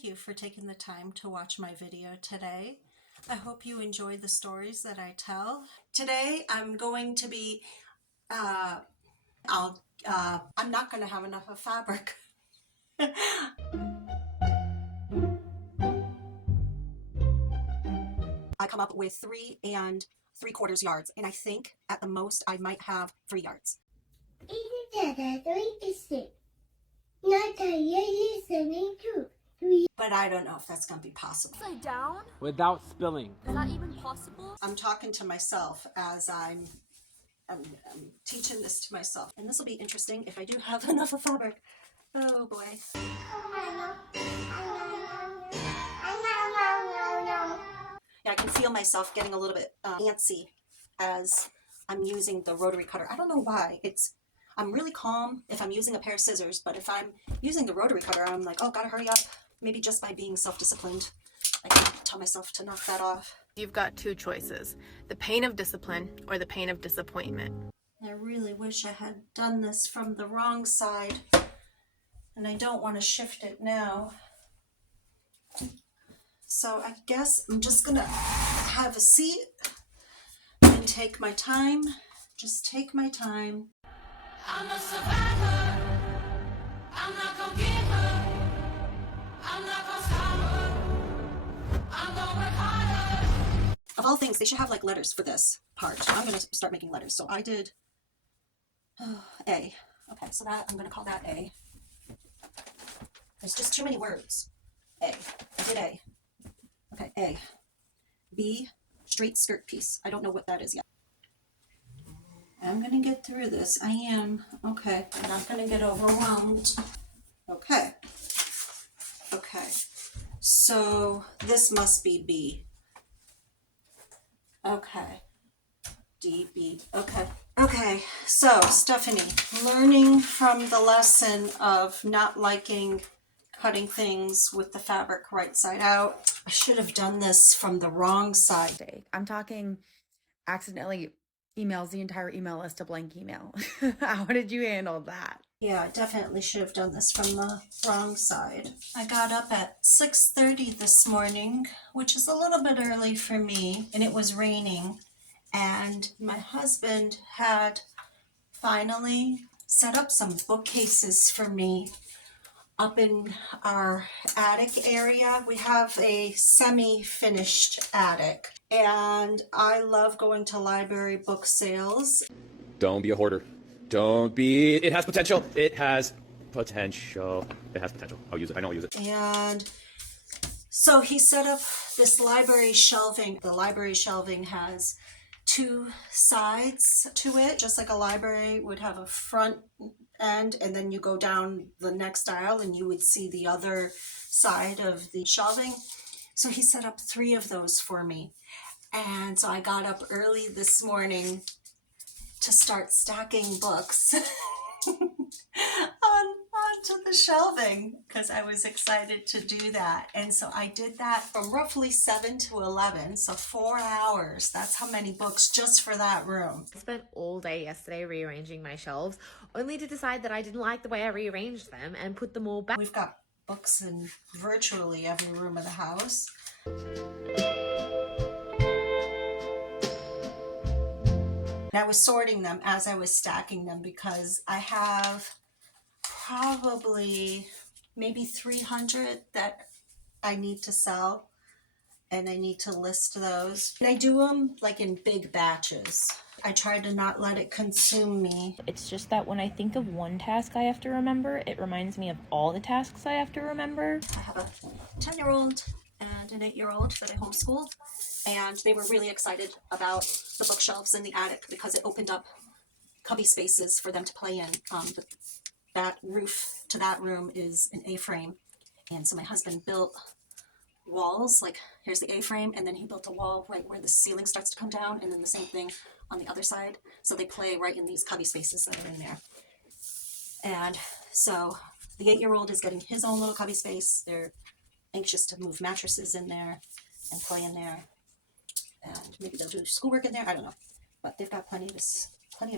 Thank you for taking the time to watch my video today. I hope you enjoy the stories that I tell. Today I'm going to be, I'm not going to have enough of fabric. I come up with 3 3/4 yards, and I think at the most I might have 3 yards. But I don't know if that's going to be possible. Upside down? Without spilling. Is that even possible? I'm talking to myself as I'm teaching this to myself. And this will be interesting if I do have enough of fabric. Oh boy. Yeah, I can feel myself getting a little bit antsy as I'm using the rotary cutter. I don't know why. I'm really calm if I'm using a pair of scissors, but if I'm using the rotary cutter, I'm like, oh, gotta hurry up. Maybe just by being self-disciplined, I can tell myself to knock that off. You've got 2 choices, the pain of discipline or the pain of disappointment. I really wish I had done this from the wrong side, and I don't want to shift it now. So I guess I'm just gonna have a seat and take my time. Just take my time. I'm a survivor. I'm not gonna give up. I'm not gonna stop her. I'm gonna work harder. Of all things, they should have like letters for this part. I'm gonna start making letters. So I did A. Okay, so that I'm gonna call that A. There's just too many words. A. I did A. Okay, A. B. Straight skirt piece. I don't know what that is yet. I'm gonna get through this. I am. Okay, I'm not gonna get overwhelmed. Okay. Okay. So this must be B. Okay. D, B. Okay. Okay. So, Stephanie, learning from the lesson of not liking cutting things with the fabric right side out. I should have done this from the wrong side. I'm talking accidentally emails the entire email list a blank email. How did you handle that? Yeah, I definitely should have done this from the wrong side. I got up at 6:30 this morning, which is a little bit early for me, and it was raining. And my husband had finally set up some bookcases for me up in our attic area. We have a semi-finished attic, and I love going to library book sales. Don't be a hoarder. Don't be. It has potential. It has potential. It has potential. I'll use it. I know I'll use it. And so he set up this library shelving. The library shelving has 2 sides to it, just like a library would have a front end, and then you go down the next aisle and you would see the other side of the shelving. So he set up 3 of those for me. And so I got up early this morning to start stacking books onto the shelving because I was excited to do that. And so I did that from roughly 7 to 11, so 4 hours. That's how many books just for that room. I spent all day yesterday rearranging my shelves, only to decide that I didn't like the way I rearranged them and put them all back. We've got books in virtually every room of the house. I was sorting them as I was stacking them because I have probably maybe 300 that I need to sell, and I need to list those. And I do them like in big batches. I try to not let it consume me. It's just that when I think of one task I have to remember, it reminds me of all the tasks I have to remember. I have a 10-year-old and an 8-year-old that I homeschooled, and they were really excited about the bookshelves in the attic because it opened up cubby spaces for them to play in. That roof to that room is an A-frame, and so my husband built walls, like here's the A-frame, and then he built a wall right where the ceiling starts to come down, and then the same thing on the other side, so they play right in these cubby spaces that are in there. And so the 8-year-old is getting his own little cubby space. They're anxious to move mattresses in there and play in there, and maybe they'll do schoolwork in there, I don't know, but they've got plenty of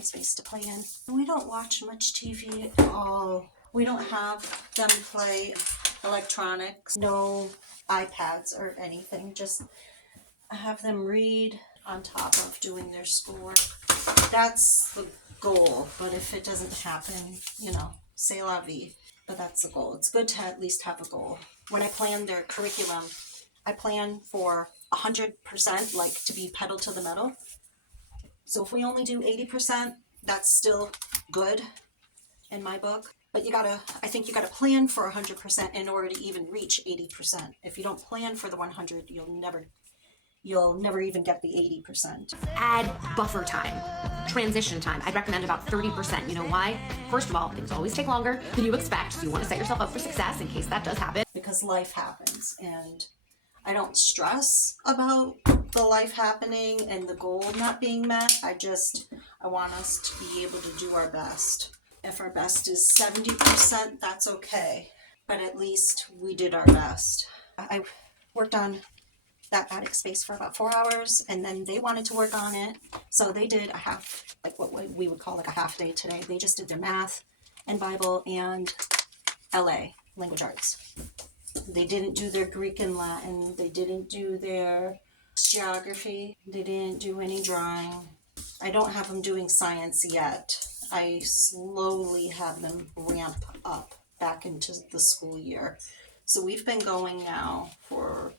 space to play in. And we don't watch much TV at all. We don't have them play electronics, no iPads or anything. Just have them read on top of doing their schoolwork. That's the goal, but if it doesn't happen, you know, c'est la vie. But that's the goal. It's good to at least have a goal. When I plan their curriculum, I plan for 100%, like to be pedal to the metal. So if we only do 80%, that's still good in my book. But I think you gotta plan for 100% in order to even reach 80%. If you don't plan for the 100, you'll never even get the 80%. Add buffer time, transition time. I'd recommend about 30%. You know why? First of all, things always take longer than you expect, so you want to set yourself up for success in case that does happen. Because life happens, and I don't stress about the life happening and the goal not being met. I want us to be able to do our best. If our best is 70%, that's okay, but at least we did our best. I worked on that attic space for about 4 hours, and then they wanted to work on it, so they did a half, like what we would call like a half day today. They just did their math and Bible and LA, language arts. They didn't do their Greek and Latin. They didn't do their geography. They didn't do any drawing. I don't have them doing science yet. I slowly have them ramp up back into the school year. So we've been going now for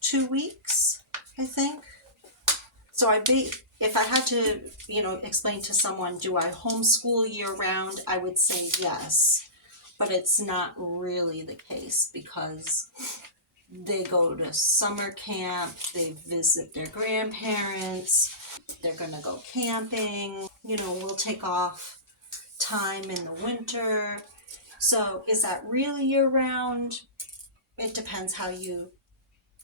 2 weeks, I think. So if I had to, explain to someone, do I homeschool year round? I would say yes, but it's not really the case because they go to summer camp, they visit their grandparents, they're gonna go camping, we'll take off time in the winter. So is that really year round? It depends how you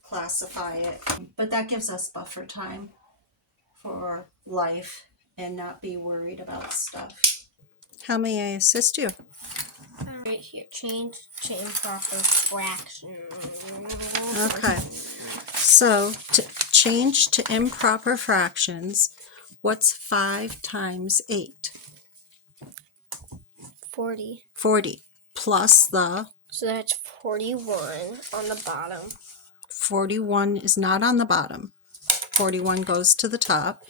classify it, but that gives us buffer time for life and not be worried about stuff. How may I assist you? Right here, change to improper fraction. Okay, so to change to improper fractions, what's 5 times 8? 40. 40 plus the So that's 41 on the bottom. 41 is not on the bottom. 41 goes to the top.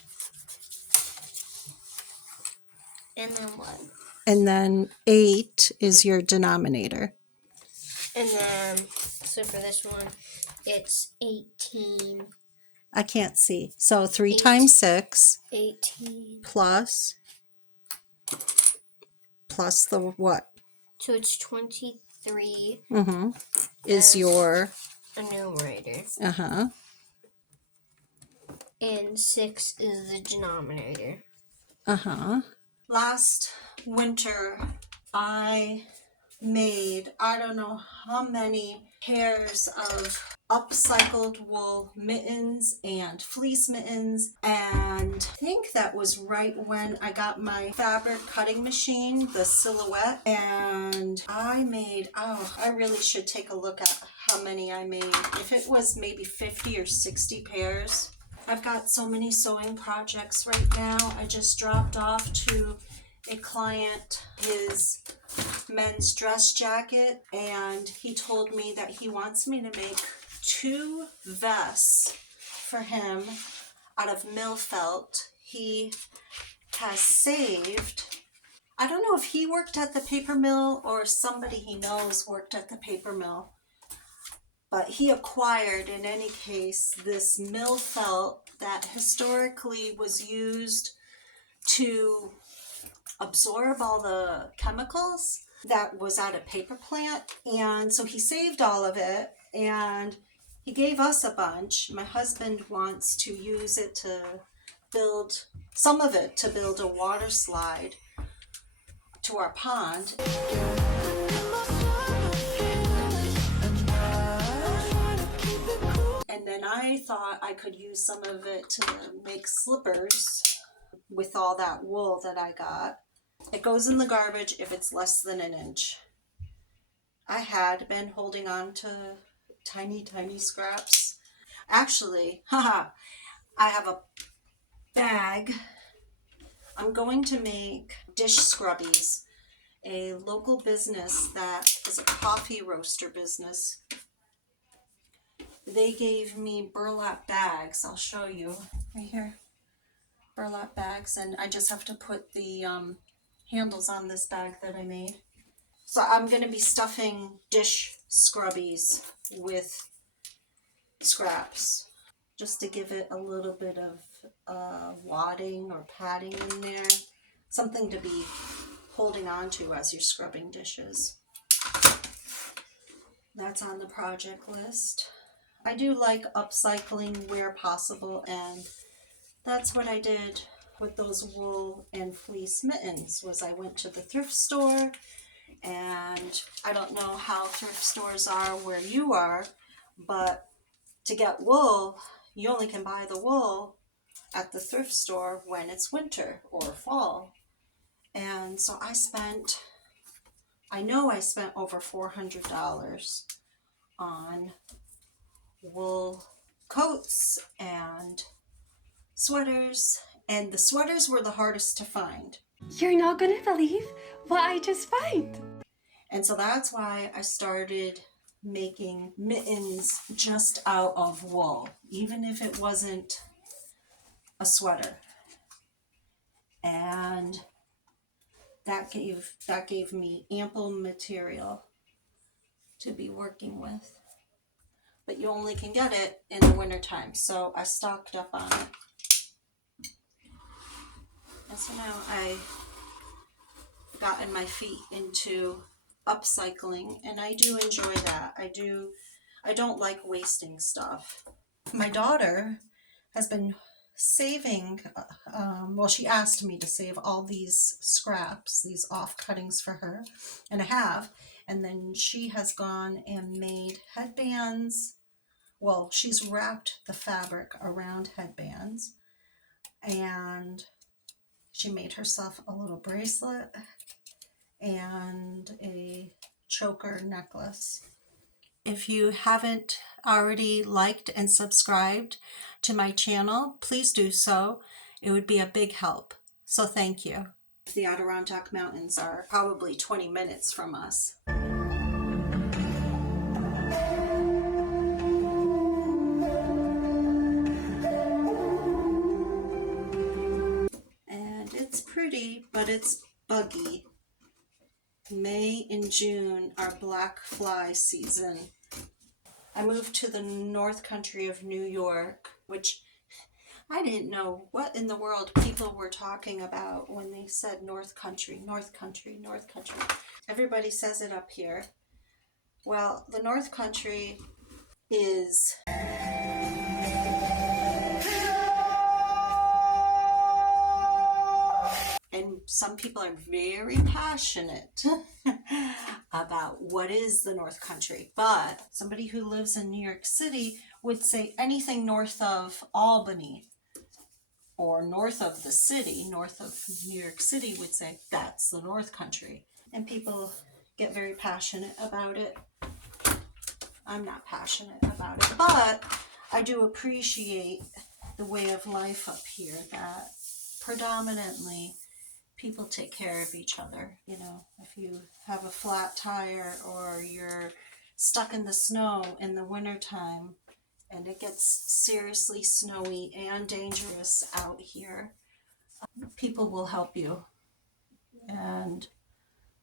And then what? And then 8 is your denominator. And then, so for this one, it's 18. I can't see. So 3 times 6 18. plus the what? So it's 23 Is your a numerator. And 6 is the denominator. Last winter, I made, I don't know how many pairs of upcycled wool mittens and fleece mittens, and I think that was right when I got my fabric cutting machine, the Silhouette, and I made, I really should take a look at how many I made. If it was maybe 50 or 60 pairs. I've got so many sewing projects right now. I just dropped off to a client his men's dress jacket, and he told me that he wants me to make 2 vests for him out of mill felt. He has saved, I don't know if he worked at the paper mill or somebody he knows worked at the paper mill, but he acquired, in any case, this mill felt that historically was used to absorb all the chemicals that was at a paper plant. And so he saved all of it and he gave us a bunch. My husband wants to use it to build, some of it to build a water slide to our pond. And then I thought I could use some of it to make slippers with all that wool that I got. It goes in the garbage if it's less than an inch. I had been holding on to tiny scraps. Actually, I have a bag. I'm going to make dish scrubbies, a local business that is a coffee roaster business. They gave me burlap bags. I'll show you right here. Burlap bags, and I just have to put the handles on this bag that I made. So I'm going to be stuffing dish scrubbies with scraps just to give it a little bit of wadding or padding in there. Something to be holding on to as you're scrubbing dishes. That's on the project list. I do like upcycling where possible, and that's what I did with those wool and fleece mittens. Was I went to the thrift store, and I don't know how thrift stores are where you are, but to get wool, you only can buy the wool at the thrift store when it's winter or fall. And so I spent over $400 on wool coats and sweaters, and the sweaters were the hardest to find. You're not gonna believe what I just found. And so that's why I started making mittens just out of wool, even if it wasn't a sweater. And that gave me ample material to be working with. But you only can get it in the wintertime, so I stocked up on it. And so now I've gotten my feet into upcycling, and I do enjoy that. I don't like wasting stuff. My daughter has been saving, she asked me to save all these scraps, these off cuttings for her, and I have. And then she has gone and made headbands. Well, she's wrapped the fabric around headbands, and she made herself a little bracelet and a choker necklace. If you haven't already liked and subscribed to my channel, please do so. It would be a big help. So thank you. The Adirondack Mountains are probably 20 minutes from us. And it's pretty, but it's buggy. May and June are black fly season. I moved to the North Country of New York, which I didn't know what in the world people were talking about when they said North Country, North Country, North Country. Everybody says it up here. Well, the North Country is and some people are very passionate about what is the North Country. But somebody who lives in New York City would say anything north of Albany or north of the city, north of New York City, would say that's the North Country. And people get very passionate about it. I'm not passionate about it, but I do appreciate the way of life up here, that predominantly people take care of each other. You know, if you have a flat tire or you're stuck in the snow in the wintertime and it gets seriously snowy and dangerous out here, people will help you, and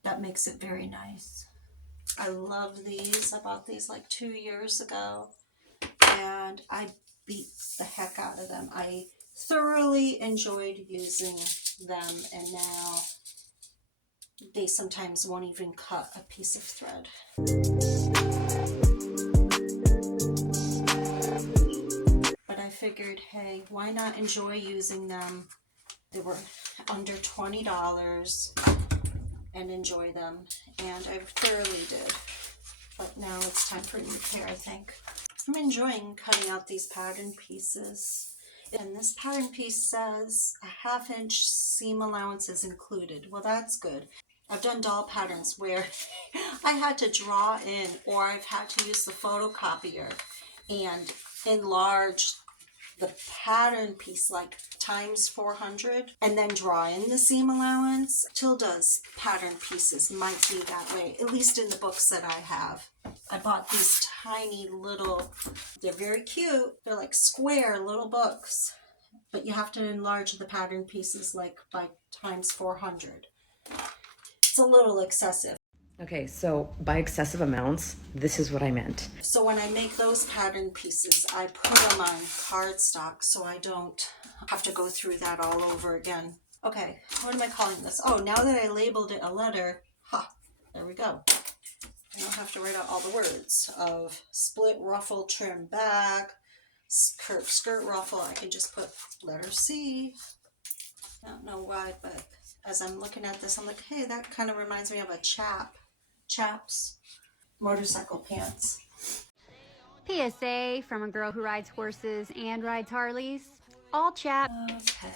that makes it very nice. I love these. I bought these like 2 years ago, and I beat the heck out of them. I thoroughly enjoyed using them, and now they sometimes won't even cut a piece of thread. But I figured, hey, why not enjoy using them? They were under $20 and enjoy them, and I thoroughly did. But now it's time for a new pair, I think. I'm enjoying cutting out these pattern pieces. And this pattern piece says a 1/2 inch seam allowance is included. Well, that's good. I've done doll patterns where I had to draw in, or I've had to use the photocopier and enlarge the pattern piece like times 400 and then draw in the seam allowance. Tilda's pattern pieces might be that way, at least in the books that I have. I bought these tiny little, they're very cute. They're like square little books, but you have to enlarge the pattern pieces like by times 400. It's a little excessive. Okay, so by excessive amounts, this is what I meant. So when I make those pattern pieces, I put them on cardstock so I don't have to go through that all over again. Okay, what am I calling this? Oh, now that I labeled it a letter, there we go. I don't have to write out all the words of split ruffle trim back, skirt ruffle. I can just put letter C. I don't know why, but as I'm looking at this, I'm like, hey, that kind of reminds me of a chaps motorcycle pants. PSA from a girl who rides horses and rides Harleys. All chap. Okay,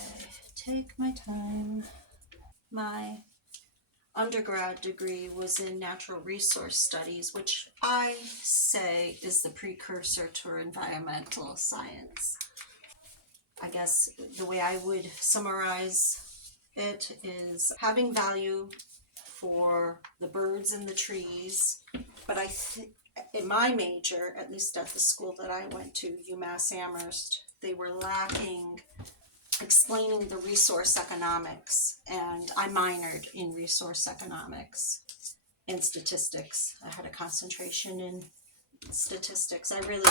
take my time. My undergrad degree was in natural resource studies, which I say is the precursor to environmental science. I guess the way I would summarize it is having value for the birds and the trees, but in my major, at least at the school that I went to, UMass Amherst, they were lacking explaining the resource economics, and I minored in resource economics and statistics. I had a concentration in statistics. I really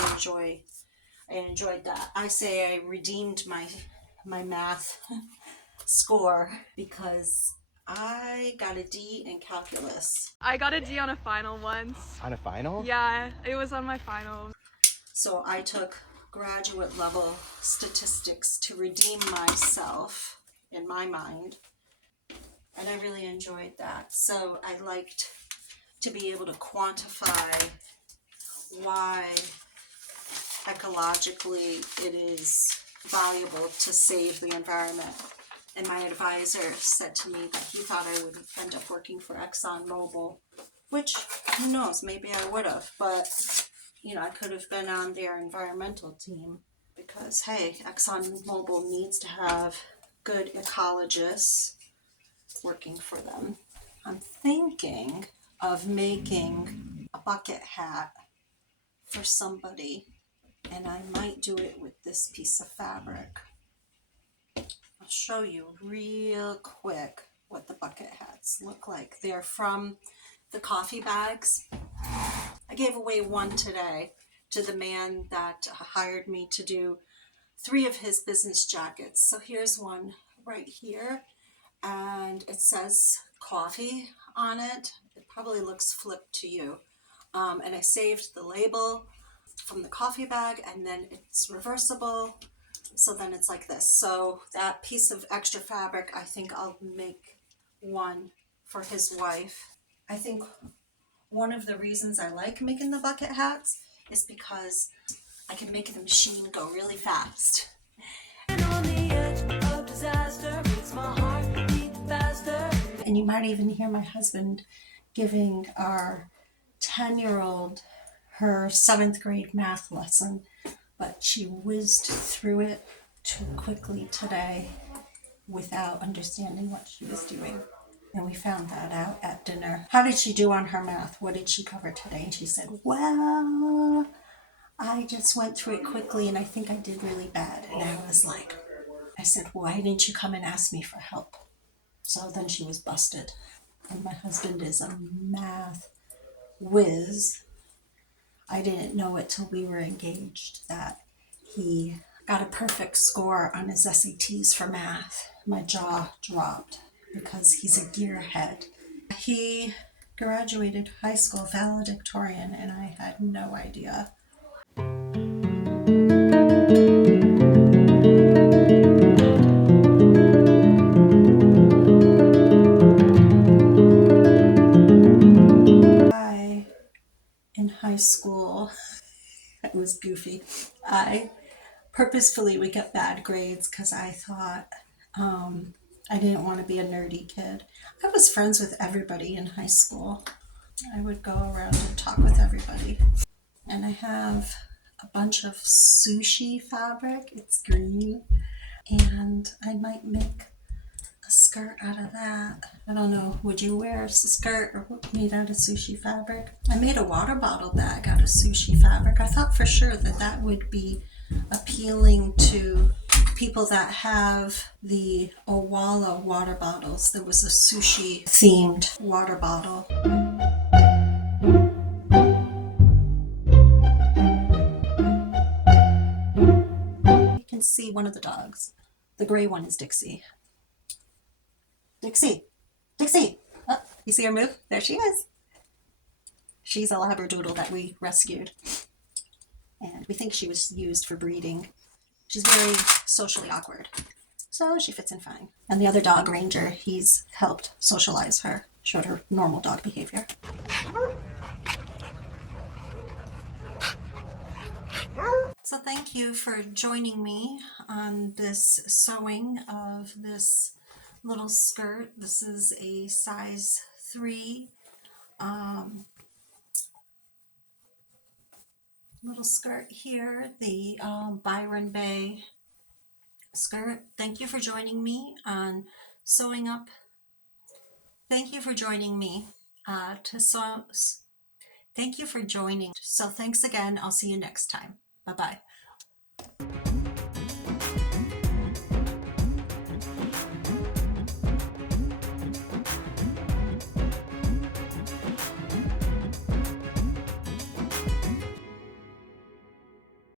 enjoyed that. I say I redeemed my math score because I got a D in calculus. I got a D on a final once. On a final? Yeah, it was on my final. So I took graduate level statistics to redeem myself in my mind, and I really enjoyed that. So I liked to be able to quantify why ecologically it is valuable to save the environment. And my advisor said to me that he thought I would end up working for ExxonMobil, which, who knows, maybe I would have, but, you know, I could have been on their environmental team because, hey, ExxonMobil needs to have good ecologists working for them. I'm thinking of making a bucket hat for somebody, and I might do it with this piece of fabric. I'll show you real quick what the bucket hats look like. They're from the coffee bags. I gave away one today to the man that hired me to do 3 of his business jackets. So here's one right here, and it says coffee on it. It probably looks flipped to you. And I saved the label from the coffee bag, and then it's reversible. So then it's like this. So that piece of extra fabric, I think I'll make one for his wife. I think one of the reasons I like making the bucket hats is because I can make the machine go really fast. And you might even hear my husband giving our 10-year-old her 7th grade math lesson, but she whizzed through it too quickly today without understanding what she was doing. And we found that out at dinner. How did she do on her math? What did she cover today? And she said, well, I just went through it quickly and I think I did really bad. And I was like, I said, why didn't you come and ask me for help? So then she was busted. And my husband is a math whiz. I didn't know it till we were engaged that he got a perfect score on his SATs for math. My jaw dropped because he's a gearhead. He graduated high school valedictorian and I had no idea. In high school, it was goofy. I purposefully would get bad grades because I thought I didn't want to be a nerdy kid. I was friends with everybody in high school. I would go around and talk with everybody. And I have a bunch of sushi fabric. It's green. And I might make a skirt out of that. I don't know, would you wear a skirt made out of sushi fabric? I made a water bottle bag out of sushi fabric. I thought for sure that that would be appealing to people that have the Owala water bottles. There was a sushi themed water bottle. You can see one of the dogs. The gray one is Dixie. Dixie! Dixie! Oh, you see her move? There she is. She's a Labradoodle that we rescued. And we think she was used for breeding. She's very socially awkward. So she fits in fine. And the other dog, Ranger, he's helped socialize her, showed her normal dog behavior. So thank you for joining me on this sewing of this little skirt. This is a size 3 little skirt here, the Byron Bay skirt. Thank you for joining me on sewing up. Thank you for joining me to sew. Thank you for joining. So thanks again. I'll see you next time. Bye-bye.